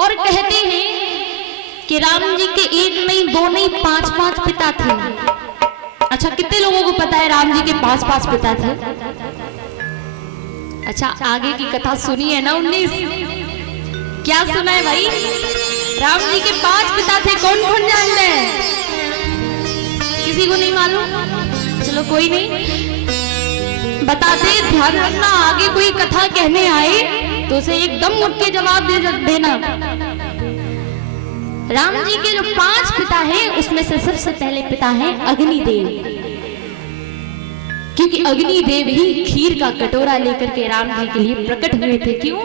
और कहते हैं कि राम जी के एक नहीं, दो नहीं, 5 पिता थे। अच्छा, कितने लोगों को पता है राम जी के 5 पिता थे? अच्छा, आगे की कथा सुनी है ना 19? क्या सुना है भाई? राम जी के 5 पिता थे। कौन कौन जानते हैं? किसी को नहीं मालूम? चलो कोई नहीं, बताते। ध्यान रखना, आगे कोई कथा कहने आए तो उसे एकदम उठ के जवाब दे देना। राम जी के जो 5 पिता हैं उसमें से सबसे पहले पिता हैं अग्निदेव, क्योंकि अग्निदेव ही खीर का कटोरा लेकर के राम जी के लिए प्रकट हुए थे। क्यों?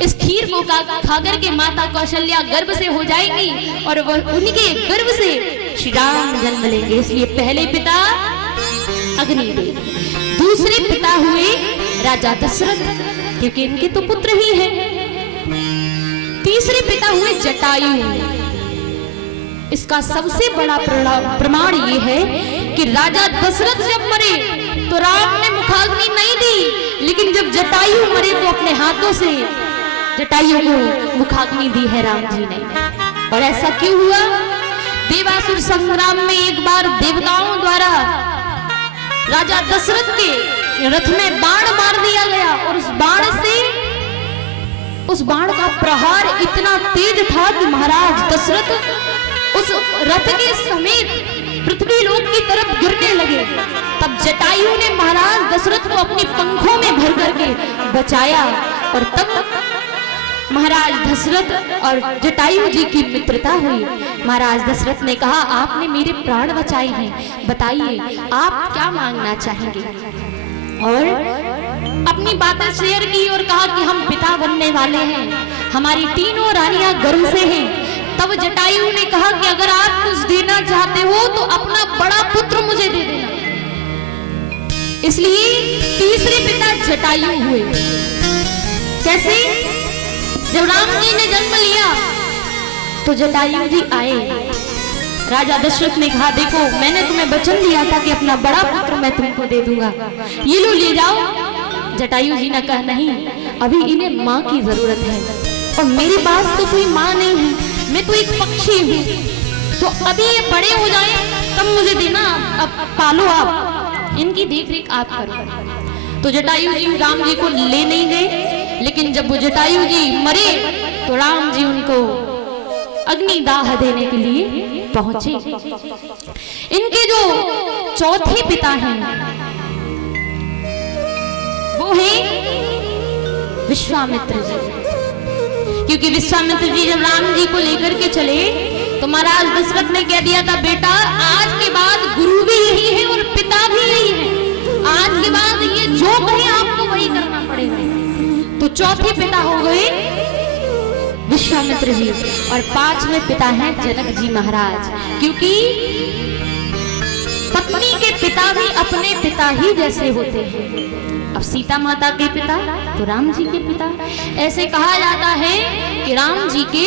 इस खीर को खाकर के माता कौशल्या गर्भ से हो जाएंगी और वह उनके गर्भ से श्री राम जन्म लेंगे, इसलिए पहले पिता अग्निदेव। दूसरे पिता हुए राजा दशरथ, क्योंकि इनके तो पुत्र ही हैं। तीसरे पिता हुए जटायु। इसका सबसे बड़ा प्रमाण ये है कि राजा दशरथ जब मरे तो राम ने मुखाग्नि नहीं दी, लेकिन जब जटायु मरे तो अपने हाथों से जटायु को मुखाग्नि दी है राम जी ने। और ऐसा क्यों हुआ? देवासुर संग्राम में एक बार देवताओं द्वारा राजा दशरथ के रथ में बाण मार दिया गया, और उस बाण का प्रहार इतना तेज था कि महाराज दशरथ उस रथ के समेत पृथ्वी लोक की तरफ गिरने लगे। तब जटायु ने महाराज दशरथ को अपनी पंखों में भर करके बचाया, और तब महाराज दशरथ और जटायु जी की मित्रता हुई। महाराज दशरथ ने कहा, आपने मेरे प्राण बचाए हैं, बताइए आप क्या मांगना चाहेंगे? और अपनी बातें शेयर की और कहा कि हम पिता बनने वाले हैं, हमारी 3 रानियां गर्भ से हैं। तब जटायु ने कहा कि अगर आप कुछ देना चाहते हो तो अपना बड़ा पुत्र मुझे दे देना। इसलिए तीसरे पिता जटायु हुए। कैसे? जब राम जी ने जन्म लिया तो जटायु जी आए। राजा दशरथ ने कहा, देखो मैंने तुम्हें वचन दिया था कि अपना बड़ा पुत्र मैं तुमको दे दूंगा, ये लो ले जाओ। जटायु जी ने कहा, नहीं, अभी इन्हें माँ की जरूरत है और मेरे पास तो कोई माँ नहीं है, मैं तो एक पक्षी हूँ, तो अभी ये बड़े हो जाए तब मुझे देना, अब पालो आप, इनकी देखरेख आप करो। तो जटायु जी राम जी को ले नहीं गए, लेकिन जब वो जटायु जी मरे तो राम जी उनको अग्निदाह देने के लिए पहुंचे। इनके जो चौथे पिता हैं वो है विश्वामित्र जी, क्योंकि विश्वामित्र जी जब राम जी को लेकर के चले तो महाराज दशरथ ने कह दिया था, बेटा आज के बाद गुरु भी यही है और पिता भी यही है, आज के बाद ये जो कहे आपको वही करना पड़ेगा। तो चौथे पिता हो गए विश्वामित्र जी, और 5वें पिता हैं जनक जी महाराज, क्योंकि पत्नी के पिता भी अपने पिता ही जैसे होते हैं। अब सीता माता के पिता तो राम जी के पिता, ऐसे कहा जाता है कि राम जी के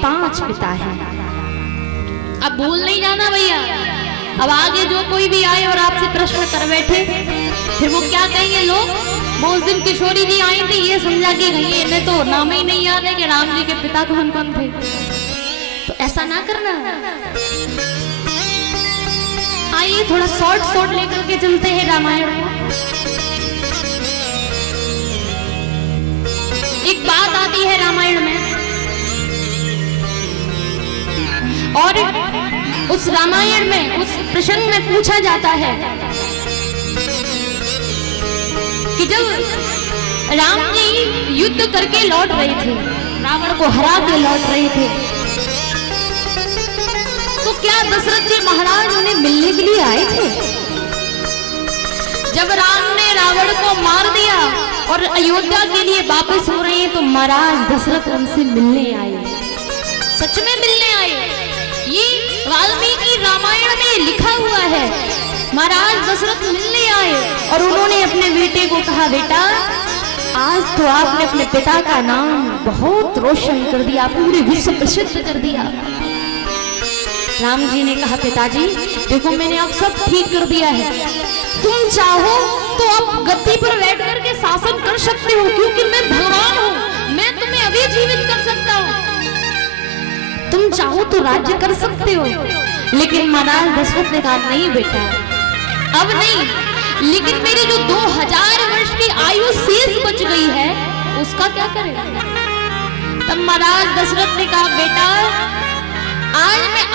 5 पिता हैं। अब बोल नहीं जाना भैया, अब आगे जो कोई भी आए और आपसे प्रश्न कर बैठे फिर वो क्या कहेंगे लोग, वो उस दिन किशोरी जी आई थी ये समझा के गई, इन्हें तो नाम ही नहीं याद है कि राम जी के पिता कौन कौन थे। तो ऐसा ना करना। आइए थोड़ा शॉर्ट लेकर के चलते हैं रामायण को। एक बात आती है रामायण में, और उस रामायण में उस प्रसंग में पूछा जाता है कि जब राम जी युद्ध करके लौट रहे थे, रावण को हरा के लौट रहे थे, तो क्या दशरथ जी महाराज उन्हें मिलने के लिए आए थे? जब राम ने रावण को मार दिया और अयोध्या के लिए वापस हो रहे हैं तो महाराज दशरथ उनसे मिलने आए, सच में मिलने आए। ये वाल्मीकि रामायण में लिखा हुआ है। महाराज दशरथ मिलने आए और उन्होंने अपने बेटे को कहा, बेटा आज तो आपने अपने पिता का नाम बहुत रोशन कर दिया, पूरे विश्व प्रसिद्ध कर दिया। राम जी ने कहा, पिताजी देखो मैंने अब सब ठीक कर दिया है, तुम चाहो तो अब गद्दी पर बैठ करके शासन कर सकते हो, क्योंकि मैं भगवान हूँ, मैं तुम्हें अभी जीवित कर सकता हूँ। चाहो तो राज्य कर सकते हो। लेकिन महाराज दशरथ ने कहा नहीं बेटा, अब नहीं, लेकिन मेरी जो 2000 वर्ष की आयु शेष बच गई है उसका क्या करें? तब महाराज दशरथ ने कहा बेटा, आज मैं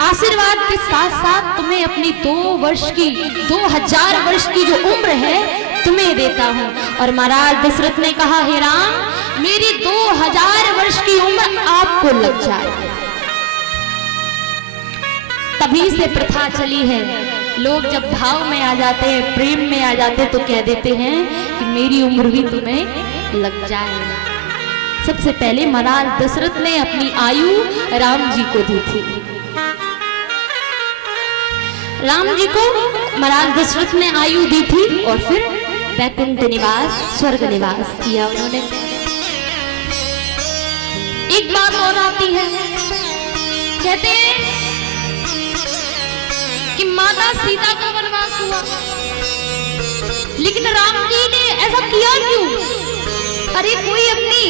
आशीर्वाद के साथ साथ तुम्हें अपनी 2000 वर्ष की जो उम्र है तुम्हें देता हूं। और महाराज दशरथ ने कहा हे राम, मेरी 2000 वर्ष की उम्र आपको लग जाए। तभी से प्रथा चली है, लोग जब भाव में आ जाते हैं, प्रेम में आ जाते हैं, तो कह देते हैं कि मेरी उम्र भी तुम्हें लग जाए। सबसे पहले महाराज दशरथ ने अपनी आयु राम जी को दी थी। राम जी को महाराज दशरथ ने आयु दी थी और फिर वैकुंठ निवास, स्वर्ग निवास किया उन्होंने। एक बात और आती है, कहते हैं कि माता सीता का वनवास हुआ, लेकिन राम जी ने ऐसा किया क्यों? अरे कोई अपनी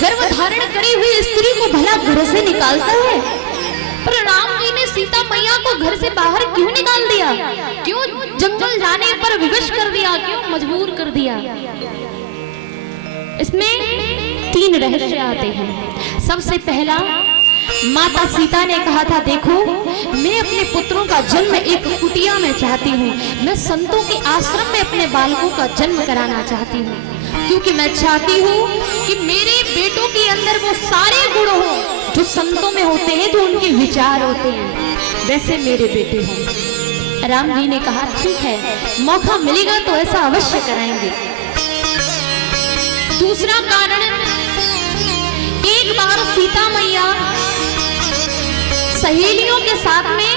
गर्भ धारण करी हुई स्त्री को भला घर से निकालता है, पर राम जी ने सीता मैया को घर से बाहर क्यों निकाल दिया? क्यों जंगल जाने पर विवश कर दिया? क्यों मजबूर कर दिया? इसमें 3 रहस्य आते हैं। सबसे पहला, माता सीता ने कहा था देखो, मैं अपने पुत्रों का जन्म एक कुटिया में चाहती हूँ, मैं संतों के आश्रम में अपने बालकों का जन्म कराना चाहती हूँ, क्योंकि मैं चाहती हूँ कि मेरे बेटों के अंदर वो सारे गुण हो जो संतों में होते हैं, जो उनके विचार होते हैं, वैसे मेरे बेटे हों। राम जी ने कहा ठीक है, मौका मिलेगा तो ऐसा अवश्य कराएंगे। दूसरा कारण, एक बार सीता मैया सहेलियों के साथ में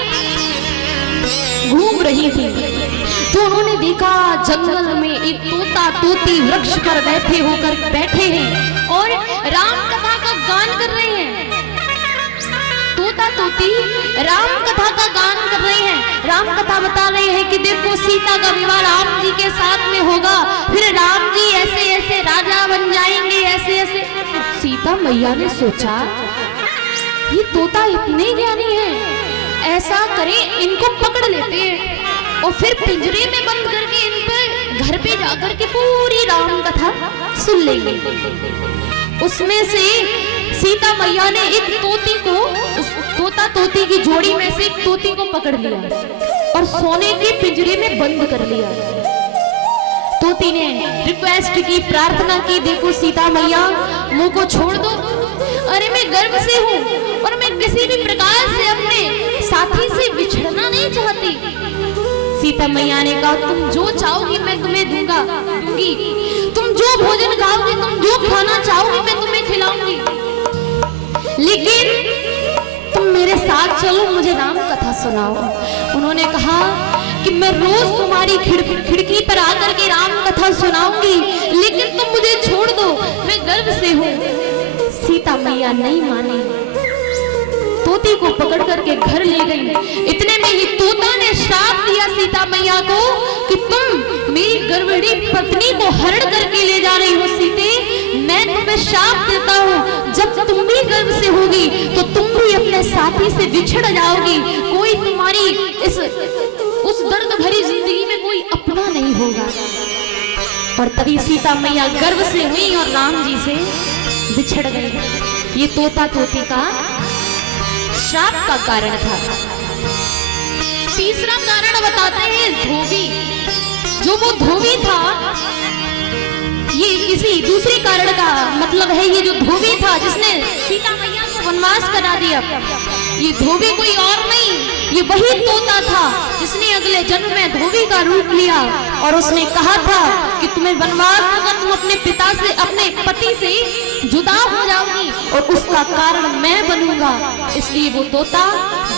घूम रही थी, तो उन्होंने देखा जंगल में एक तोता तोती वृक्ष पर बैठे हैं और राम कथा का गान कर रहे हैं। तोता तोती राम कथा का गान कर रहे हैं, राम कथा बता रहे हैं कि देखो सीता का विवाह राम जी के साथ में होगा, फिर राम जी ऐसे ऐसे राजा बन जाएंगे, ऐसे ऐसे। सीता मैया ने सोचा ये तोता इतने ज्ञानी हैं, ऐसा करें इनको पकड़ लेते हैं और फिर पिंजरे में बंद करके इन पर घर पे जाकर के पूरी राम कथा सुन लेंगे। उसमें से सीता मैया ने एक तोती को, उस तोता तोती की जोड़ी में से एक तोती को पकड़ लिया और सोने के पिंजरे में बंद कर लिया। तोती ने रिक्वेस्ट की, प्रार्थना की, देखो सीता मैया मुंह को छोड़ दो, अरे मैं गर्भ से हूँ और मैं किसी भी प्रकार से अपने साथी से बिछड़ना नहीं चाहती। सीता मैया ने कहा तुम जो चाहोगी मैं तुम्हें दूंगी, तुम जो भोजन खाओगी, तुम जो खाना चाहोगी मैं तुम्हें खिलाऊंगी, लेकिन तुम मेरे साथ चलो, मुझे राम कथा सुनाओ। उन्होंने कहा कि मैं रोज तुम्हारी खिड़की पर आकर के राम कथा सुनाऊंगी, लेकिन तुम मुझे छोड़ दो, मैं गर्भ से हूँ। सीता मैया नहीं मानी, तोती को पकड़ करके घर ले गई। इतने में ही तोता ने श्राप दिया सीता मैया को कि तुम मेरी गर्भवती पत्नी को हरण करके ले जा रही हो सीते, मैं तुम्हें श्राप देता हूँ, जब तुम भी गर्भ से होगी तो तुम भी अपने साथी से बिछड़ जाओगी, कोई तुम्हारी उस दर्द भरी जिंदगी में कोई अपना नहीं होगा। और तभी सीता मैया गर्भ से हुई और राम जी से बिछड़ गई। ये तोता तोती का श्राप का कारण था। तीसरा कारण बताते हैं धोबी, जो वो धोबी था, ये किसी दूसरे कारण का मतलब है, ये जो धोबी था जिसने सीता मैया को वनवास करा दिया, ये धोबी कोई और नहीं, ये वही तोता था जिसने अगले जन्म में धोबी का रूप लिया और उसने कहा था कि तुम्हें वनवास होगा, तुम अपने पिता से, अपने पति से जुदा हो जाओगी और उसका कारण मैं बनूंगा। इसलिए वो तोता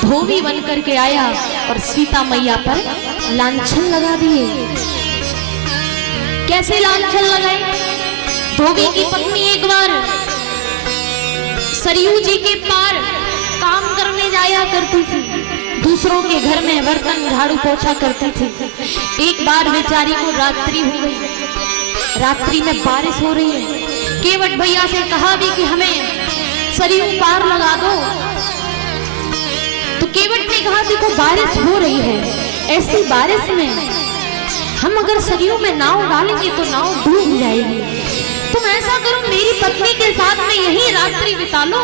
धोबी बन करके आया और सीता मैया पर लांछन लगा दिए। कैसे लांछन लगाए? धोबी की पत्नी एक बार सरयू जी के पार काम करने जाया करती थी, दूसरों के घर में बर्तन झाड़ू पोछा करती थी। एक बार बेचारी को रात्रि हो गई, रात्रि में बारिश हो रही है, केवट भैया से कहा भी कि हमें सरयू पार लगा दो। तो केवट ने कहा देखो बारिश हो रही है, ऐसी बारिश में हम अगर सरयू में नाव डालेंगे तो नाव डूब जाएगी। तुम ऐसा करो मेरी पत्नी के साथ में यही रात्रि बिता लो,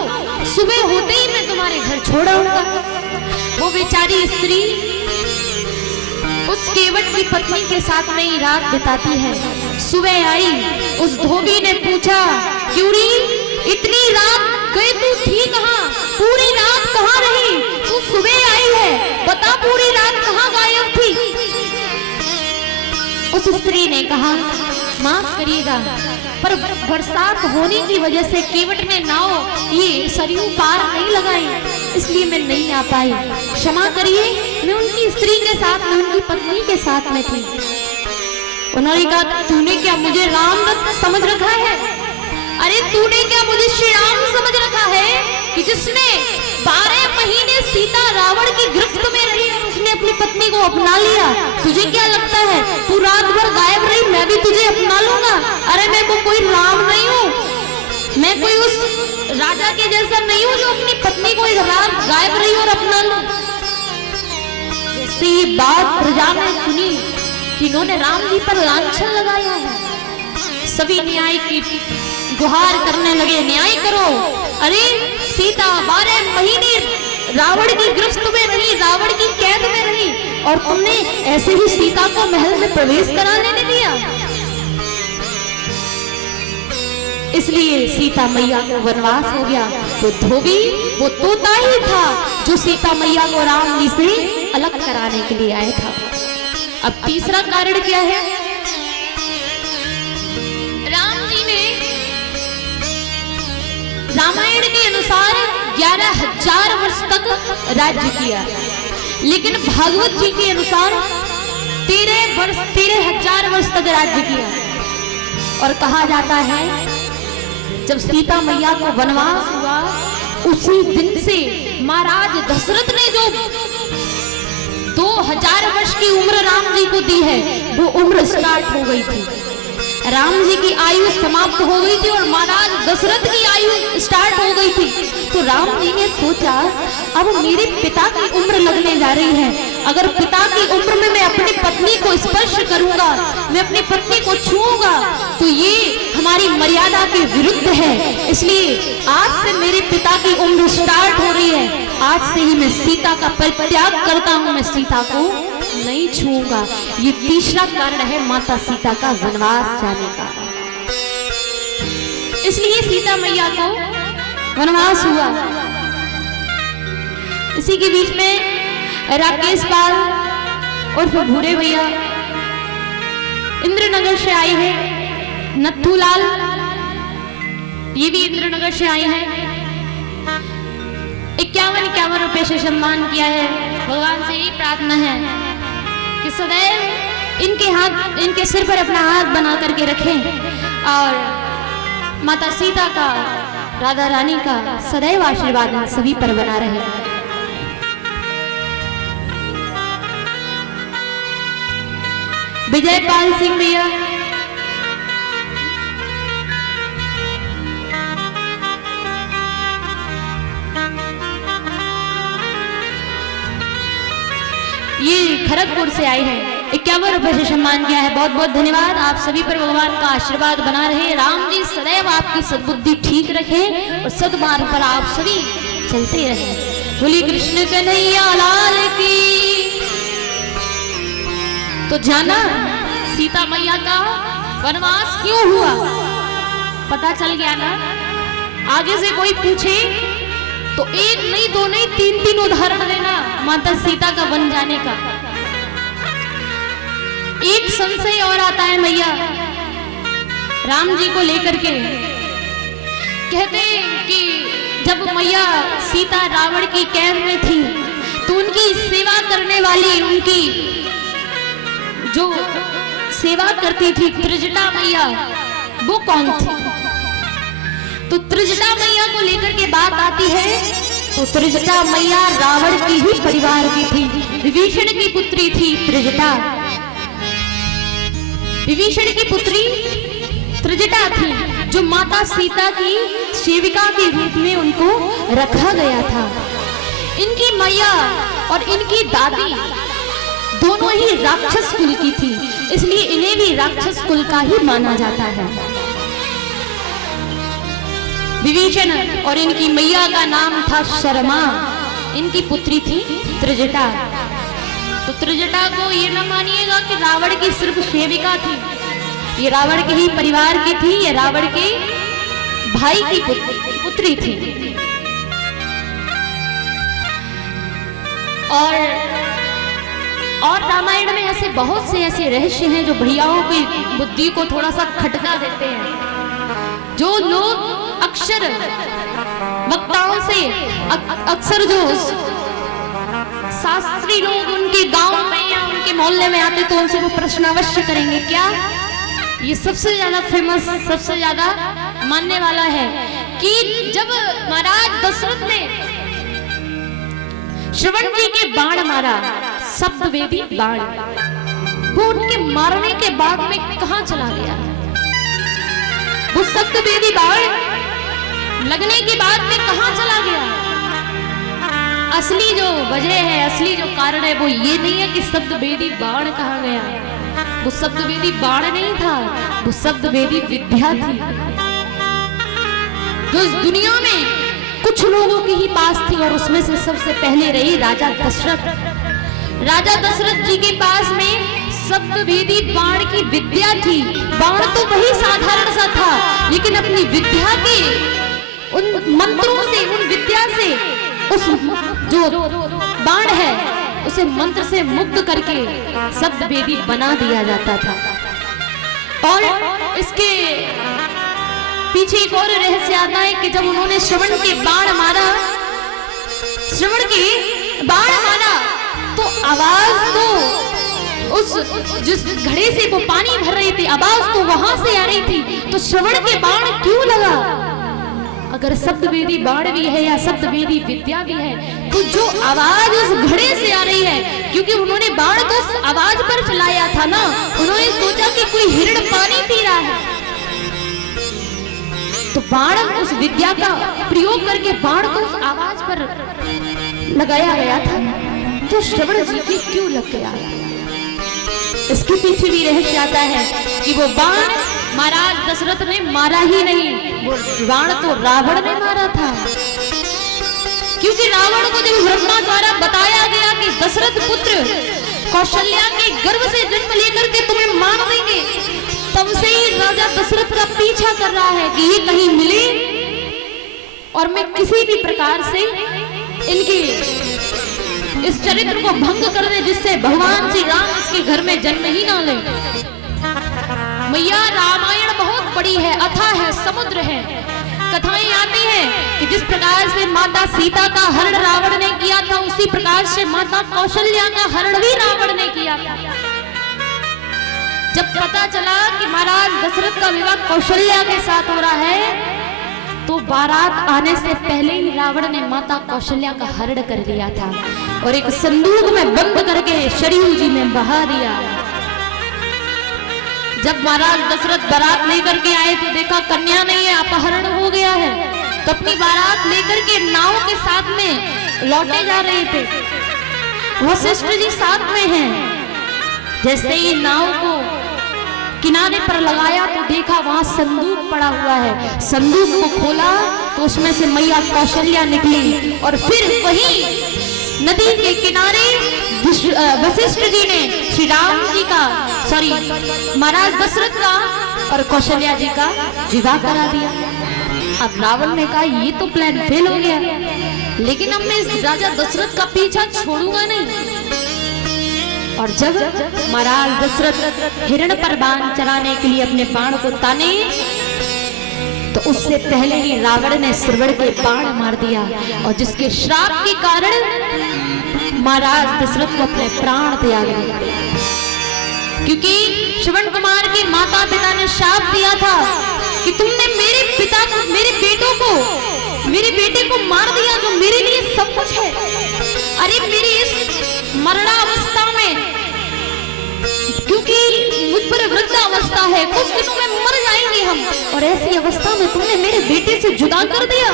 सुबह होते ही मैं तुम्हारे घर छोड़ आऊंगा। वो बेचारी स्त्री उस केवट की पत्नी के साथ में ही रात बिताती है। सुबह आई, उस धोबी ने पूछा क्यूरी इतनी रात गई तू थी कहाँ, पूरी रात कहाँ रही, तू सुबह आई है, बता पूरी रात कहाँ गायब थी। उस स्त्री ने कहा माफ करिएगा पर बरसात होने की वजह से केवट ने नाव ये सरयू पार नहीं लगाई, इसलिए मैं नहीं आ पाई, क्षमा करिए। मैं उनकी स्त्री के साथ में, उनकी पत्नी के साथ में थी। उन्होंने कहा तूने क्या मुझे राम समझ रखा है? अरे तूने क्या मुझे श्री राम समझ रखा है कि जिसने 12 महीने सीता रावण की गिरफ्त में रही, उसने अपनी पत्नी को अपना लिया। तुझे क्या लगता है तू रात भर गायब रही, मैं भी तुझे अपना लूंगा? अरे मैं कोई राम नहीं हूँ, मैं कोई उस राजा के जैसा नहीं हूँ जो अपनी पत्नी को एक रात गायब रही और अपना लूं। जैसे ये बात प्रजा ने सुनी कि इन्होंने राम जी पर लांछन लगाया है, सभी न्याय की गुहार करने लगे, न्याय करो। अरे सीता 12 महीने रावण की गिरफ्त में रही, रावण की कैद में रही, और तुमने ऐसे ही सीता को महल में प्रवेश कराने नहीं दिया। इसलिए सीता मैया को वनवास हो गया। तो धोबी वो तोता ही था जो सीता मैया को राम जी से अलग कराने के लिए आया था। अब तीसरा कारण क्या है? राम जी ने रामायण के अनुसार 11,000 वर्ष तक राज्य किया, लेकिन भागवत जी के अनुसार 13,000 वर्ष तक राज्य किया। और कहा जाता है जब सीता मैया को वनवास हुआ उसी दिन से महाराज दशरथ ने जो 2000 वर्ष की उम्र राम जी को दी है वो उम्र स्टार्ट हो गई थी। राम जी की आयु समाप्त हो गई थी और महाराज दशरथ की आयु स्टार्ट हो गई थी। तो राम जी ने सोचा अब मेरे पिता की उम्र लगने जा रही है, अगर पिता की उम्र में मैं अपनी पत्नी को स्पर्श करूंगा, मैं अपनी पत्नी को छूऊंगा तो ये हमारी मर्यादा के विरुद्ध है। इसलिए आज से मेरे पिता की उम्र स्टार्ट हो रही है, आज से ही मैं सीता का परित्याग करता हूं, मैं सीता को नहीं छूऊंगा। ये तीसरा कारण है माता सीता का वनवास जाने का। इसलिए सीता मैया को वनवास हुआ। इसी के बीच में राकेश पाल और भूरे भैया इंद्रनगर से आए हैं, नथुलाल ये भी इंद्रनगर से आए हैं। 51 रुपए से सम्मान किया है। भगवान से यही प्रार्थना है कि सदैव इनके सिर पर अपना हाथ बना करके रखें और माता सीता का, राधा रानी का सदैव आशीर्वाद सभी पर बना रहे। विजय पाल सिंह भैया, ये खड़गपुर से आए हैं, 51 रुपए से सम्मान किया है। बहुत बहुत धन्यवाद। आप सभी पर भगवान का आशीर्वाद बना रहे, राम जी सदैव आपकी सद्बुद्धि ठीक रखे और सद्मार्ग पर आप सभी चलते रहे। बोली कृष्ण कन्हैया लाल की। तो जाना सीता मैया का वनवास क्यों हुआ, पता चल गया ना। आगे से कोई पूछे तो एक नहीं, दो नहीं, तीन उदाहरण देना माता सीता का वन जाने का। एक संशय और आता है मैया राम जी को लेकर के। कहते कि जब मैया सीता रावण की कैद में थी तो उनकी सेवा करने वाली, उनकी जो सेवा करती थी त्रिजटा मैया, वो कौन थी? तो त्रिजटा मैया को लेकर के बात आती है तो त्रिजटा मैया रावण की ही परिवार की थी, विभीषण की पुत्री थी त्रिजटा। विभीषण की पुत्री त्रिजटा थी। जो माता सीता की सेविका के रूप में उनको रखा गया था। इनकी मैया और इनकी दादी दोनों ही राक्षस कुल की थी, इसलिए इन्हें भी राक्षस कुल का ही माना जाता है। विभीषण और इनकी मैया का नाम था शर्मा। इनकी पुत्री थी त्रिजटा। तो त्रिजटा को ये न मानिएगा कि रावण की सिर्फ सेविका थी, ये रावण के ही परिवार की थी, ये रावण के भाई की पुत्री थी। और रामायण में ऐसे बहुत से ऐसे रहस्य हैं जो भैयाओं की बुद्धि को थोड़ा सा खटका देते हैं। जो लोग अक्सर वक्ताओं से अक्सर जो शास्त्री लोग उनके गांव में या उनके मोहल्ले में आते तो उनसे वो प्रश्न अवश्य करेंगे। क्या ये सबसे ज्यादा फेमस, सबसे ज्यादा मानने वाला है कि जब महाराज दशरथ ने श्रवण जी के बाण मारा, शब्दवेदी बाण, वो उनके मारने के बाद में कहां चला गया? वो शब्दवेदी बाण लगने के बाद में कहां चला गया? असली जो वजह है, असली जो कारण है वो ये नहीं है कि शब्दवेदी बाण कहां गया। वो शब्दवेदी बाण नहीं था, वो शब्दवेदी विद्या थी जो इस दुनिया में कुछ लोगों के ही पास थी, और उसमें से सबसे पहले रही राजा दशरथ। राजा दशरथ जी के पास में शब्दवेदी बाण की विद्या थी। बाण तो वही साधारण सा था, लेकिन अपनी विद्या के उन मंत्रों से, उन विद्या से उस जो बाण है उसे मंत्र से मुग्ध करके शब्दवेदी बना दिया जाता था। और इसके पीछे एक और रहस्य आता है कि जब उन्होंने श्रवण के बाण मारा, श्रवण के बाण मारा तो आवाज तो उस जिस घड़े से वो पानी भर रही थी, आवाज तो वहां से आ रही थी। तो श्रवण के बाण क्यों लगा? अगर शब्दवेदी बाण भी है या शब्दवेदी विद्या भी है, तो जो आवाज उस घड़े से आ रही है, क्योंकि उन्होंने बाण तो उस आवाज पर चलाया था ना, उन्होंने सोचा कि कोई हिरण पानी पी रहा है, तो बाण उस विद्या का प्रयोग करके बाण को उस आवाज पर लगाया गया था। तो श्रवण जी की क्यों लग गया? इसके पीछे भी रहस्य आता है कि वो बाण महाराज दशरथ ने मारा ही नहीं, वो बाण तो रावण ने मारा था। क्योंकि रावण को जब ब्रह्मा द्वारा बताया गया कि दशरथ पुत्र कौशल्या के गर्भ से जन्म लेकर के तुम्हें मार देंगे, तब से ही राजा दशरथ का पीछा कर रहा है कि ये कहीं मिले और मैं किसी भी प्रकार से इनके इस चरित्र को भंग कर दे, जिससे भगवान श्री राम इसके घर में जन्म ही ना ले। मैया रामायण बहुत बड़ी है, अथाह है, समुद्र है। कथाएं आती हैं कि जिस प्रकार से माता सीता का हरण रावण ने किया था, उसी प्रकार से माता कौशल्या का हरण भी रावण ने किया था। जब पता चला कि महाराज दशरथ का विवाह कौशल्या के साथ हो रहा है, तो बारात आने से पहले ही रावण ने माता कौशल्या का हरण कर लिया था और एक संदूक में बंद करके सरयू जी में बहा दिया। जब महाराज दशरथ बारात लेकर के आए तो देखा कन्या नहीं है, अपहरण हो गया है, तो अपनी बारात लेकर के नाव के साथ में लौटे जा रहे थे। वशिष्ठ जी साथ में हैं। जैसे ही नाव को किनारे पर लगाया तो देखा वहां संदूक पड़ा हुआ है। संदूक को खोला तो उसमें से मैया कौशल्या निकली और फिर वही नदी के किनारे वशिष्ठ जी ने श्री राम जी का महाराज दशरथ का और कौशल्या जी का विवाह करा दिया। अब रावण ने कहा ये तो प्लान फेल हो गया, लेकिन अब मैं इस राजा दशरथ का पीछा छोड़ूंगा नहीं। और जब महाराज दशरथ हिरण पर बाण चलाने के लिए अपने बाण को ताने, तो उससे पहले ही रावण ने श्रवण के बाण मार दिया और जिसके श्राप के कारण महाराज दशरथ को अपने प्राण त्याग दिए। क्योंकि श्रवण कुमार के माता पिता ने श्राप दिया था कि तुमने मेरे पिता को, मेरे बेटे को मार दिया जो मेरे लिए सब कुछ है। अरे मेरी इस मरणावस्था में, क्योंकि मुझ पर वृद्धावस्था है, कुछ दिनों में मर जाएंगे हम, और ऐसी अवस्था में तुमने मेरे बेटे से जुदा कर दिया,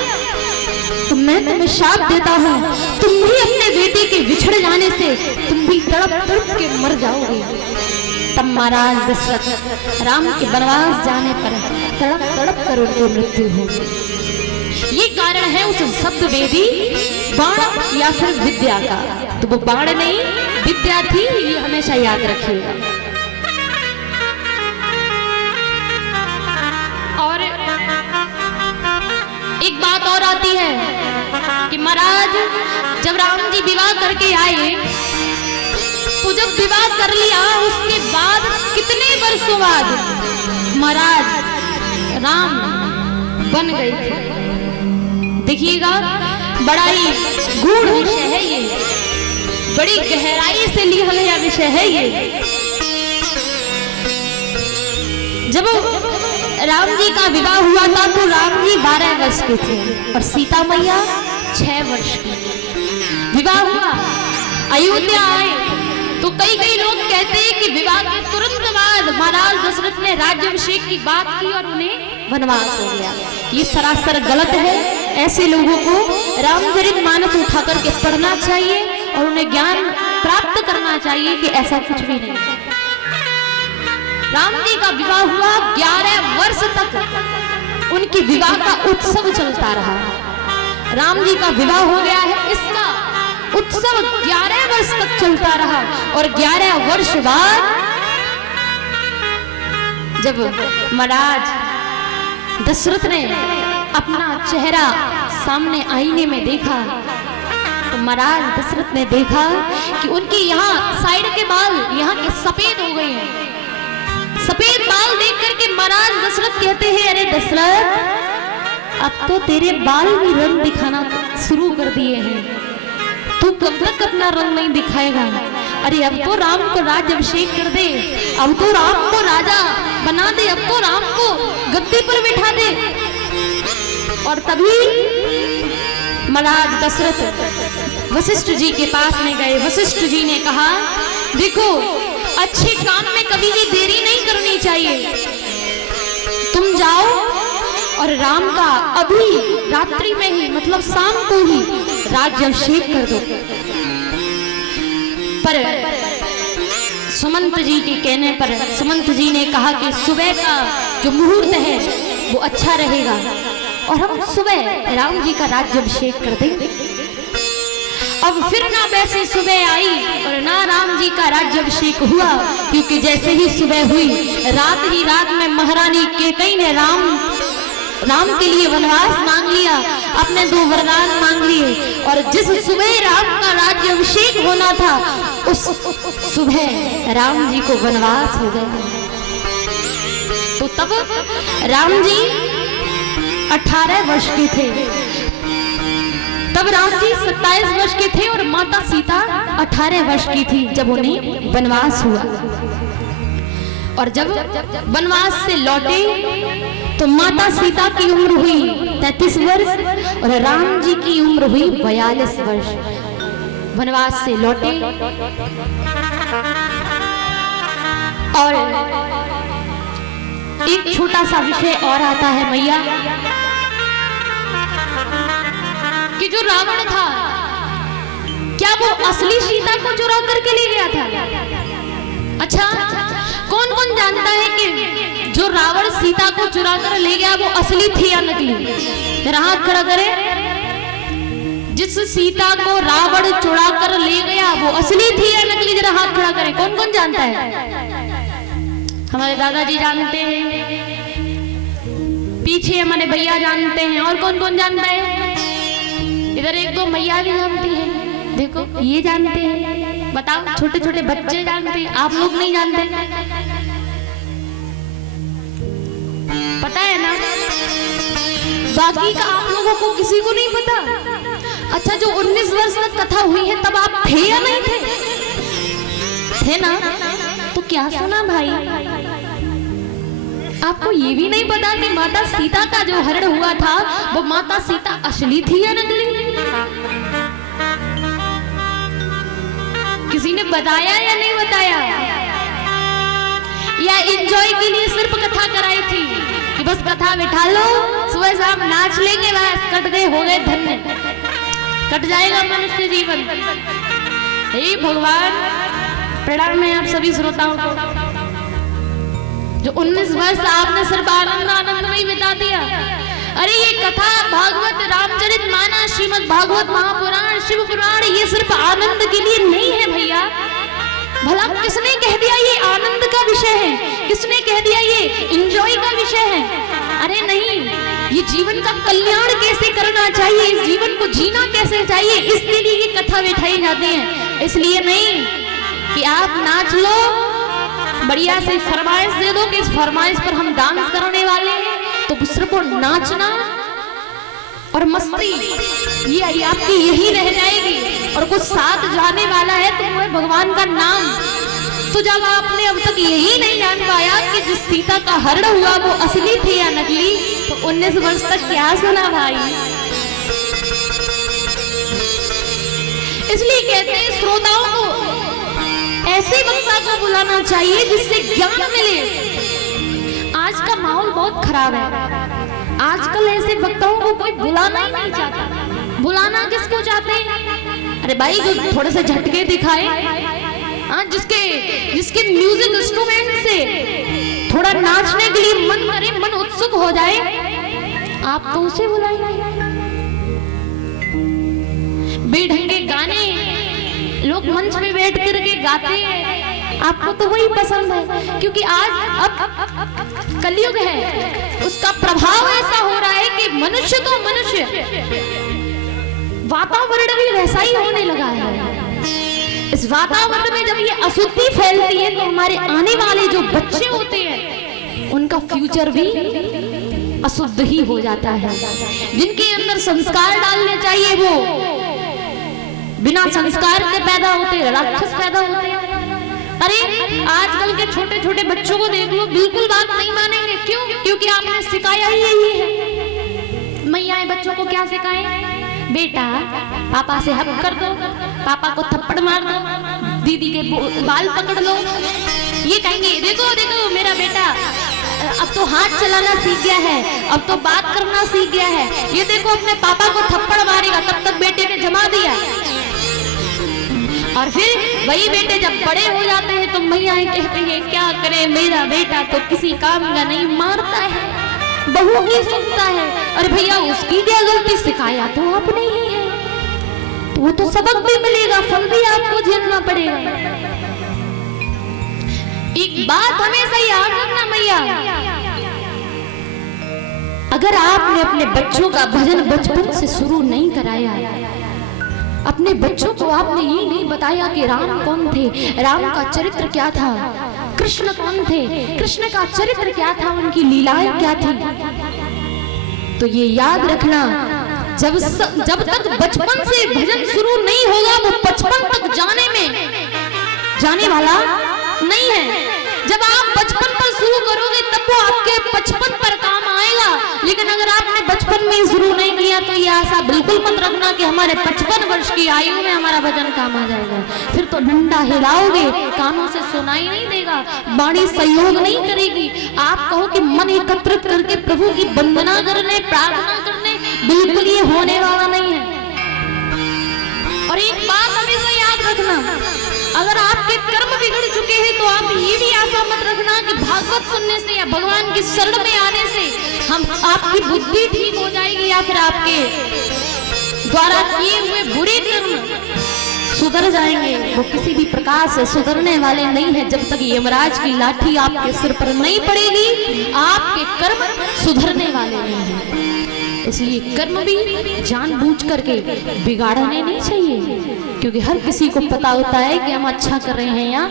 तो मैं तुम्हें शाप देता हूँ, तुम भी अपने बेटे के बिछड़ जाने से तुम भी तड़प तड़प के मर जाओगे। तब महाराज दशरथ राम के वनवास जाने पर तड़प तड़प कर उनकी मृत्यु हो गई। ये कारण है उस शब्द वेदी बाण या फिर विद्या का, तो वो बाण नहीं विद्या थी, ये हमेशा याद रखिएगा। और एक बात और आती है कि महाराज जब राम जी विवाह करके आए, तो जब विवाह कर लिया उसके बाद कितने वर्षों बाद महाराज राम बन गए थे। देखिएगा बड़ा ही गूढ़ विषय है ये, बड़ी गहराई से लिया गया विषय है ये। जब राम जी का विवाह हुआ था तो राम जी 12 वर्ष के थे और सीता मैया 6 वर्ष की। विवाह हुआ, अयोध्या आए, तो कई लोग कहते हैं कि विवाह के तुरंत बाद महाराज दशरथ ने राज्याभिषेक की बात की और उन्हें वनवास हो गया। ये सरासर गलत है। ऐसे लोगों को रामचरितमानस उठा करके पढ़ना चाहिए और उन्हें ज्ञान प्राप्त करना चाहिए कि ऐसा कुछ भी नहीं है। राम जी का विवाह हुआ, 11 वर्ष तक उनके विवाह का उत्सव चलता रहा। राम जी का विवाह हो गया है, इसका उत्सव 11 वर्ष तक चलता रहा। और 11 वर्ष बाद जब महाराज दशरथ ने अपना चेहरा सामने आईने में देखा, तो महाराज दशरथ ने देखा कि उनकी यहाँ साइड के बाल यहाँ के सफेद हो गए हैं। सफेद बाल देख करके महाराज दशरथ कहते हैं, अरे दशरथ अब तो तेरे बाल भी रंग दिखाना शुरू कर दिए हैं, तू कब तक अपना रंग नहीं दिखाएगा? अरे अब तो राम को राज्याभिषेक कर दे, अब तो राम को राजा बना दे, अब तो राम को गद्दी पर बिठा दे। और तभी महाराज दशरथ वशिष्ठ जी के पास में गए। वशिष्ठ जी ने कहा, देखो अच्छे काम में कभी भी देरी नहीं करनी चाहिए, तुम जाओ और राम का अभी रात्रि में ही मतलब शाम को ही राज्याभिषेक कर दो। पर सुमंत जी के कहने पर सुमंत जी ने कहा कि सुबह का जो मुहूर्त है वो अच्छा रहेगा और हम सुबह राम जी का राज्याभिषेक कर देंगे। अब फिर ना वैसे सुबह आई और ना राम जी का राज्याभिषेक हुआ, क्योंकि जैसे ही सुबह हुई रात ही रात में महारानी केकई ने राम के लिए वनवास मांग लिया, अपने 2 वरदान मांग लिए। और जिस सुबह राम का राज्याभिषेक होना था उस सुबह राम जी को वनवास हो गया। तो तब राम जी 18 वर्ष के थे, तब राम जी 27 वर्ष के थे और माता सीता 18 वर्ष की थी जब उन्हें वनवास हुआ। और जब वनवास से लौटे तो माता सीता की उम्र हुई 33 वर्ष और राम जी की उम्र हुई 42 वर्ष। वनवास से लौटे और एक छोटा सा विषय और आता है मैया कि जो रावण था क्या वो असली सीता को चुरा करके ले गया था? अच्छा, कौन कौन जानता है कि जो रावण सीता को चुरा कर ले गया वो असली थी या नकली? जरा हाथ खड़ा करें। जिस सीता को रावण चुरा कर ले गया वो असली थी या नकली? जरा हाथ खड़ा करें। कौन कौन जानता है? हमारे दादाजी जानते हैं, पीछे हमारे भैया जानते हैं, और कौन कौन जानता है? इधर 1-2 मैया भी जानती है, देखो ये जानते हैं। बताओ, छोटे छोटे बच्चे जानते हैं, आप लोग नहीं जानते? पता है ना? बाकी का आप लोगों को किसी को नहीं पता। अच्छा, जो 19 वर्ष तक कथा हुई है तब आप थे या नहीं थे? थे ना? तो क्या सुना भाई? आपको ये भी नहीं पता कि माता सीता का जो हरण हुआ था वो माता सीता असली थी या नकली? किसी ने बताया या नहीं बताया? या एंजॉय के लिए सिर्फ कथा कराई थी कि बस कथा बिठा लो, सुबह शाम नाच लेंगे, बस कट गए, हो गए धन्य, कट जाएगा मनुष्य जीवन। हे भगवान, प्रणाम है आप सभी श्रोताओं को जो 19 वर्ष आपने सिर्फ आनंद में ही बिता दिया। अरे ये कथा भागवत, रामचरितमानस, श्रीमद् भागवत महापुराण, शिव पुराण, ये सिर्फ आनंद के लिए नहीं है भैया। भला किसने कह दिया ये आनंद का विषय है? किसने कह दिया ये एंजॉय का विषय है? अरे नहीं, ये जीवन का कल्याण कैसे करना चाहिए, इस जीवन को जीना कैसे चाहिए, इसके लिए ये कथा बिठाई जाती है। इसलिए नहीं कि आप नाच लो, बढ़िया से फरमाइश दे दो कि इस फरमाइश पर हम डांस करने वाले हैं, तो सिर्फ नाचना और मस्ती ये आपकी यही रह जाएगी और कुछ साथ जाने वाला है तो वो है भगवान का नाम। तो जब आपने अब तक यही नहीं जान पाया कि जिस सीता का हरण हुआ वो असली थी या नकली, तो 19 वर्ष तक क्या सुना भाई। इसलिए कहते हैं श्रोताओं को ऐसे वक्ता को बुलाना चाहिए जिससे ज्ञान मिले। आज का माहौल बहुत खराब है, आजकल ऐसे वक्ताओं को कोई बुलाना ही नहीं चाहता। बुलाना किसको चाहते हैं? अरे भाई जो थोड़े से झटके दिखाए, हाँ, जिसके म्यूजिक इंस्ट्रूमेंट से थोड़ा नाचने के लिए मन करे, मन उत्सुक हो जाए, आप तो उसे बुलाइए। बेढंगे गाने लोग मंच पे बैठ करके गाते हैं, आपको तो वही पसंद है, क्योंकि आज अब कलयुग है, उसका प्रभाव ऐसा हो रहा है कि मनुष्य तो मनुष्य, वातावरण भी वैसा ही होने लगा है। इस वातावरण में जब ये अशुद्धि फैलती है तो हमारे आने वाले जो बच्चे होते हैं उनका फ्यूचर भी अशुद्ध ही हो जाता है। जिनके अंदर संस्कार डालने चाहिए वो बिना संस्कार के पैदा होते हैं, राक्षस पैदा होते हैं। अरे आजकल के छोटे छोटे बच्चों को देख लो, बिल्कुल बात नहीं मानेंगे। क्यों? क्योंकि आपने सिखाया ही यही है। मैया बच्चों को क्या सिखाएं? बेटा पापा से हक कर दो, पापा को थप्पड़ मार दो, दीदी के बाल पकड़ लो। ये कहेंगे देखो देखो मेरा बेटा अब तो हाथ चलाना सीख गया है, अब तो बात करना सीख गया है, ये देखो अपने पापा को थप्पड़ मारेगा। तब तक बेटे ने जमा दिया और फिर वही बेटे जब बड़े हो जाते हैं तो मैया कहते हैं क्या करे मेरा बेटा तो किसी काम का नहीं, मारता है, बहू की सुनता है। अरे भैया उसकी क्या गलती, सिखाया तो आपने ही है, तो वो तो सबक भी मिलेगा, फल भी आपको झेलना पड़ेगा। एक बात हमेशा याद रखना मैया, अगर आपने अपने बच्चों का भजन बचपन से शुरू नहीं कराया, अपने बच्चों को आपने ये नहीं बताया कि राम कौन थे, राम का चरित्र क्या था, कृष्ण कौन थे, कृष्ण का चरित्र क्या था, उनकी लीलाएं क्या थी, तो ये याद रखना जब तक बचपन से भजन शुरू नहीं होगा वो 55 तक जाने वाला नहीं है। जब आप बचपन पर शुरू करोगे तब वो आपके 55 पर काम आएगा, लेकिन अगर आपने बचपन में शुरू नहीं किया तो ये आशा बिल्कुल मत रखना कि हमारे 55 वर्ष की आयु में हमारा भजन काम आ जाएगा। फिर तो डंडा हिलाओगे, कानों से सुनाई नहीं देगा, वाणी सहयोग नहीं करेगी। आप कहो कि मन एकत्रित करके प्रभु की वंदना करने, प्रार्थना करने, बिल्कुल ये होने वाला नहीं है। और एक बात हमेशा याद रखना, अगर आपके कर्म बिगड़ चुके हैं तो आप ये भी आशा मत रखना कि भागवत सुनने से या भगवान की शरण में आने से आपकी बुद्धि ठीक हो जाएगी या फिर आपके द्वारा किए हुए बुरे कर्म सुधर जाएंगे। वो किसी भी प्रकार से सुधरने वाले नहीं है। जब तक यमराज की लाठी आपके सिर पर नहीं पड़ेगी आपके कर्म सुधरने वाले नहीं है। इसलिए कर्म भी जानबूझ करके बिगाड़ने नहीं चाहिए, क्योंकि हर किसी को पता होता है कि हम अच्छा कर रहे हैं या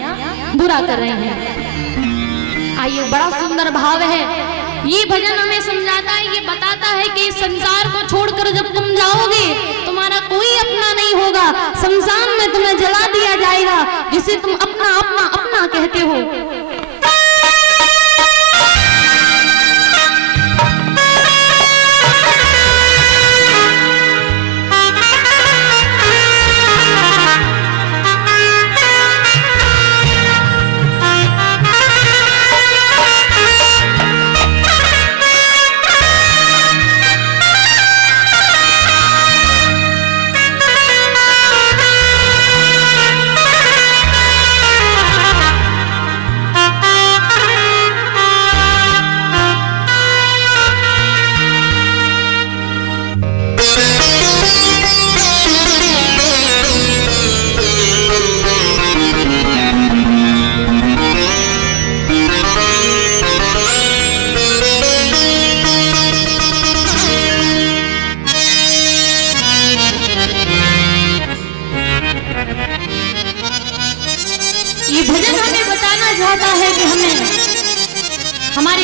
बुरा कर रहे हैं। आइए, बड़ा सुंदर भाव है ये भजन, हमें समझाता है, ये बताता है कि संसार को छोड़कर जब तुम जाओगे तुम्हारा कोई अपना नहीं होगा, शमशान में तुम्हें जला दिया जाएगा जिसे तुम अपना अपना अपना कहते हो।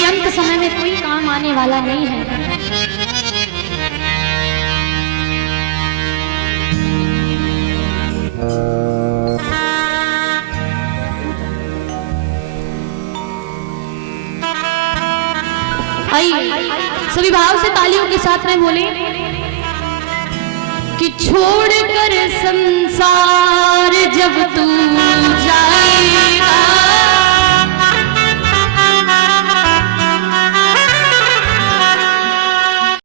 हमारे अंत समय में कोई काम आने वाला नहीं है। आइए सभी भाव से तालियों के साथ में बोले कि छोड़ कर